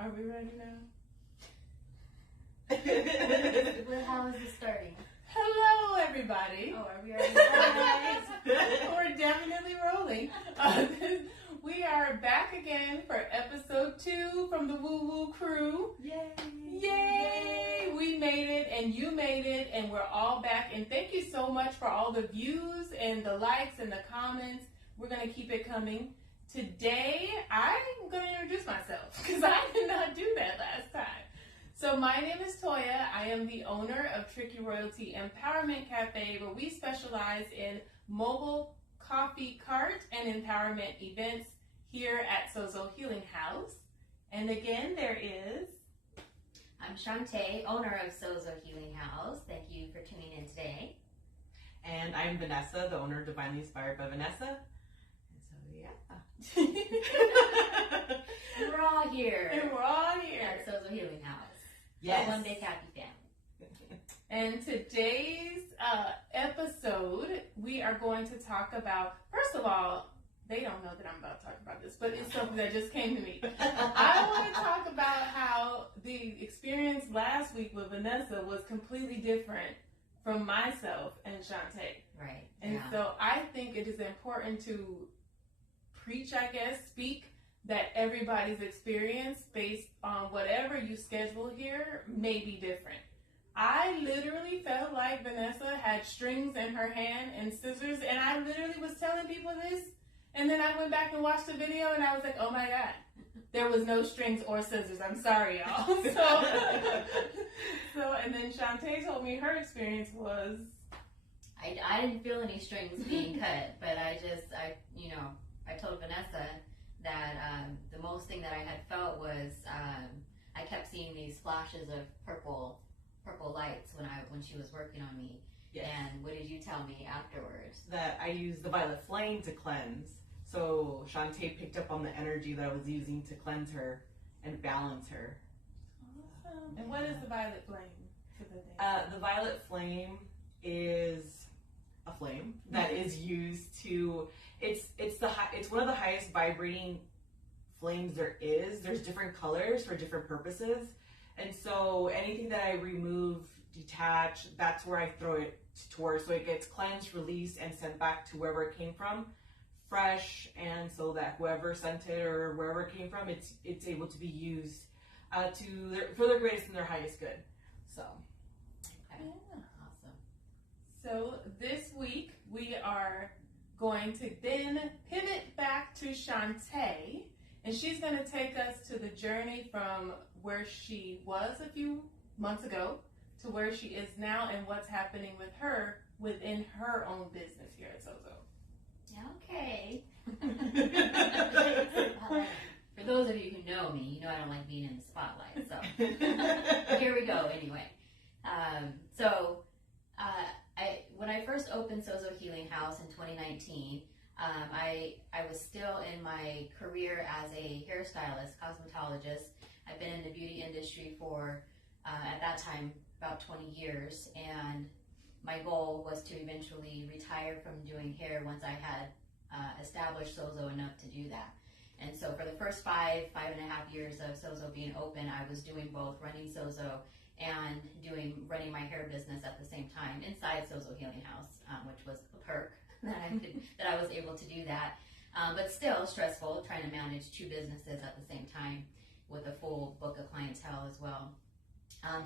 Are we ready now? Well, how is this starting? Hello, everybody. Oh, are we already starting? We're definitely rolling. We are back again for episode 2 from the Woo Woo crew. Yay! Yay! We made it, and you made it, and we're all back. And thank you so much for all the views and the likes and the comments. We're going to keep it coming. Today, I'm going to introduce myself because I did not do that last time. So my name is Toya. I am the owner of Tricky Royalty Empowerment Cafe, where we specialize in mobile coffee cart and empowerment events here at Sozo Healing House. And again, there is... I'm Shaunte, owner of Sozo Healing House. Thank you for tuning in today. And I'm Vanessa, the owner of Divinely Inspired by Vanessa. And we're all here. And we're all here at Sozo Healing House. Yes. One big happy family. And today's episode, we are going to talk about, first of all, they don't know that I'm about to talk about this, but it's something that just came to me. I want to talk about how the experience last week with Vanessa was completely different from myself and Shaunte. Right. And so I think it is important to preach, I guess, speak that everybody's experience based on whatever you schedule here may be different. I literally felt like Vanessa had strings in her hand and scissors, and I literally was telling people this, and then I went back and watched the video, and I was like, oh my God, there was no strings or scissors. I'm sorry, y'all. And then Shaunte told me her experience was... I didn't feel any strings being cut, but I told Vanessa that the most thing that I had felt was I kept seeing these flashes of purple lights when she was working on me. Yes. And what did you tell me afterwards? That I used the violet flame to cleanse. So Shaunte picked up on the energy that I was using to cleanse her and balance her. Awesome. And what is the violet flame? The violet flame is a flame that is used to... It's one of the highest vibrating flames there is. There's different colors for different purposes, and so anything that I remove, detach, that's where I throw it towards, so it gets cleansed, released, and sent back to wherever it came from, fresh, and so that whoever sent it or wherever it came from, it's able to be used for their greatest and their highest good. So, okay. Yeah. Awesome. So this week we are going to then pivot back to Shaunte, and she's going to take us to the journey from where she was a few months ago to where she is now and what's happening with her within her own business here at Sozo. Okay. For those of you who know me, you know I don't like being in the spotlight, so here we go anyway. When I first opened Sozo Healing House in 2019, I was still in my career as a hairstylist, cosmetologist. I've been in the beauty industry for, at that time, about 20 years, and my goal was to eventually retire from doing hair once I had established Sozo enough to do that. And so for the first 5.5 years of Sozo being open, I was doing both, running Sozo and running my hair business at the same time inside Sozo Healing House, which was a perk that I was able to do that. But still stressful trying to manage 2 businesses at the same time with a full book of clientele as well.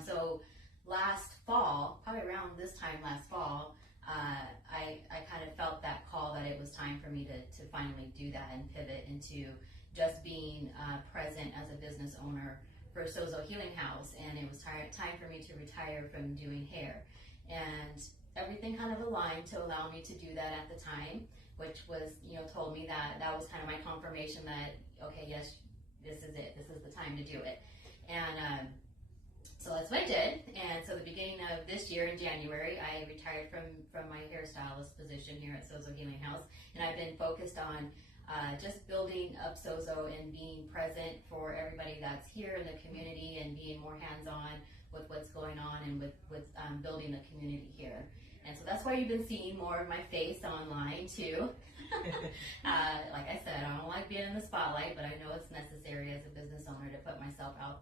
So last fall, probably around this time last fall, I kind of felt that call that it was time for me to finally do that and pivot into just being present as a business owner for Sozo Healing House, and it was time for me to retire from doing hair. And everything kind of aligned to allow me to do that at the time, which was, told me that was kind of my confirmation that, okay, yes, this is it. This is the time to do it. And so that's what I did. And so the beginning of this year in January, I retired from my hairstylist position here at Sozo Healing House, and I've been focused on just building up Sozo and being present for everybody that's here in the community and being more hands-on with what's going on and with building the community here. And so that's why you've been seeing more of my face online too. Like I said, I don't like being in the spotlight, but I know it's necessary as a business owner to put myself out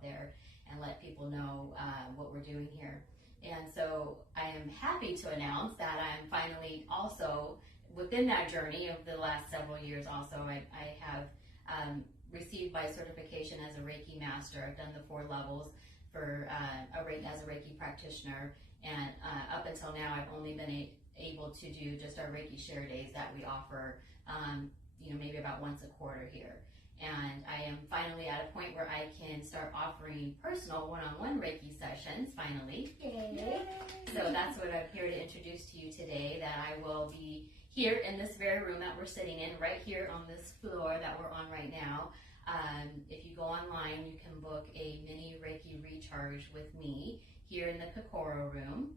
we're doing here. And so I am happy to announce that I'm finally also within that journey of the last several years. Also, I have received my certification as a Reiki master. I've done the 4 levels for as a Reiki practitioner, and up until now, I've only been able to do just our Reiki share days that we offer, maybe about once a quarter here. And I am finally at a point where I can start offering personal one-on-one Reiki sessions, finally. Yay. So that's what I'm here to introduce to you today, that I will be here in this very room that we're sitting in, right here on this floor that we're on right now. If you go online, you can book a mini Reiki recharge with me here in the Kokoro room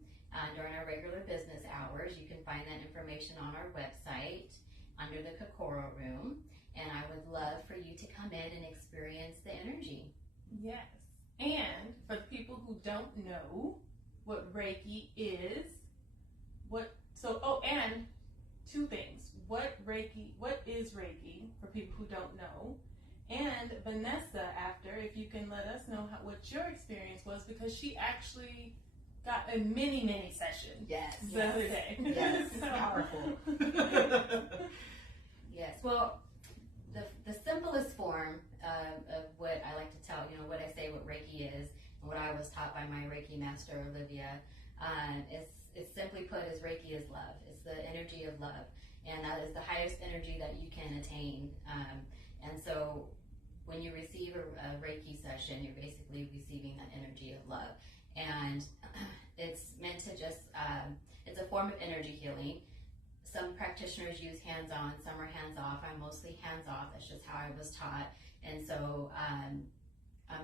during our regular business hours. You can find that information on our website under the Kokoro room. And I would love for you to come in and experience the energy. Yes. And for the people who don't know what Reiki is, and 2 things. What is Reiki for people who don't know? And Vanessa, after, if you can let us know what your experience was, because she actually got a mini session. Yes. The other day. Yes. So powerful. Yes. Well, the simplest form of what I like to tell, what I say what Reiki is, and what I was taught by my Reiki master, Olivia, is simply put as Reiki is love. It's the energy of love. And that is the highest energy that you can attain. And so when you receive a Reiki session, you're basically receiving that energy of love. And it's meant to just, it's a form of energy healing. Some practitioners use hands-on, some are hands-off. I'm mostly hands-off. That's just how I was taught. And so I'm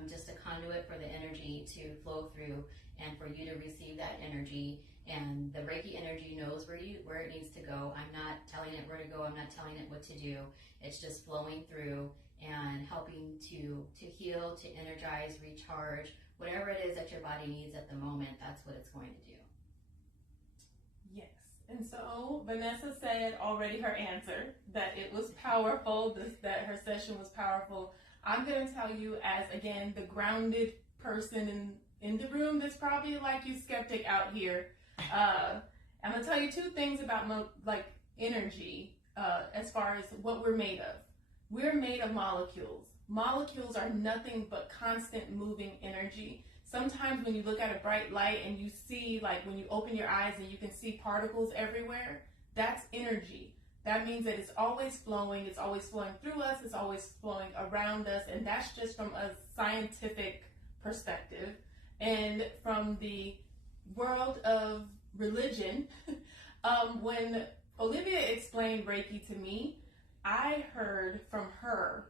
just a conduit for the energy to flow through and for you to receive that energy. And the Reiki energy knows where it needs to go. I'm not telling it where to go. I'm not telling it what to do. It's just flowing through and helping to heal, to energize, recharge, whatever it is that your body needs at the moment. That's what it's going to do. yes. And so Vanessa said already her answer, that it was powerful, that her session was powerful. I'm going to tell you, as again, the grounded person in the room that's probably like you skeptic out here, I'm going to tell you 2 things about energy as far as what we're made of. We're made of molecules. Molecules are nothing but constant moving energy. Sometimes when you look at a bright light and you see, like when you open your eyes and you can see particles everywhere, that's energy. That means that it's always flowing through us, it's always flowing around us, and that's just from a scientific perspective. And from the world of religion, when Olivia explained Reiki to me, I heard from her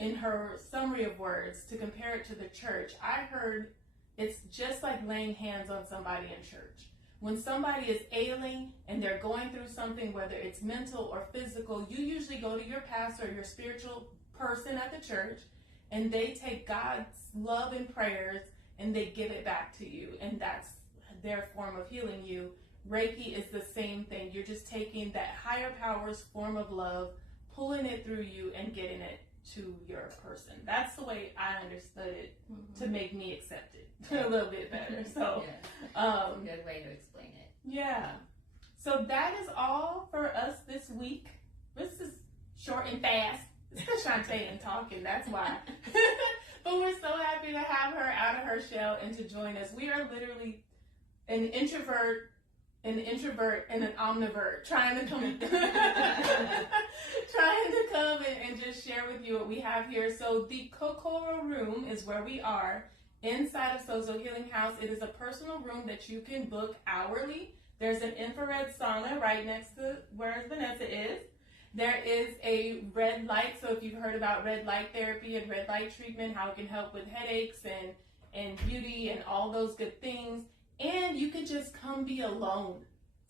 in her summary of words, to compare it to the church, I heard it's just like laying hands on somebody in church. When somebody is ailing and they're going through something, whether it's mental or physical, you usually go to your pastor or your spiritual person at the church, and they take God's love and prayers and they give it back to you, and that's their form of healing you. Reiki is the same thing. You're just taking that higher power's form of love, pulling it through you and getting it to your person. That's the way I understood it, to make me accept it a little bit better. So, that's a good way to explain it. Yeah. So that is all for us this week. This is short and fast. It's because Shaunte and talking, that's why. But we're so happy to have her out of her shell and to join us. We are literally an introvert, and an omnivert trying to come and just share with you what we have here. So the Kokoro room is where we are inside of Sozo Healing House. It is a personal room that you can book hourly. There's an infrared sauna right next to where Vanessa is. There is a red light. So if you've heard about red light therapy and red light treatment, how it can help with headaches and beauty and all those good things. And you can just come be alone.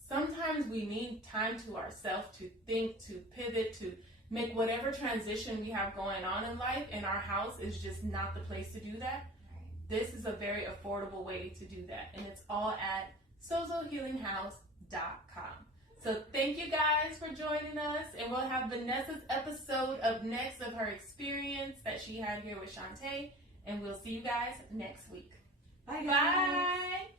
Sometimes we need time to ourselves to think, to pivot, to make whatever transition we have going on in life, and our house is just not the place to do that. This is a very affordable way to do that, and it's all at sozohealinghouse.com. So thank you guys for joining us, and we'll have Vanessa's episode up next of her experience that she had here with Shaunte, and we'll see you guys next week. Bye, guys. Bye.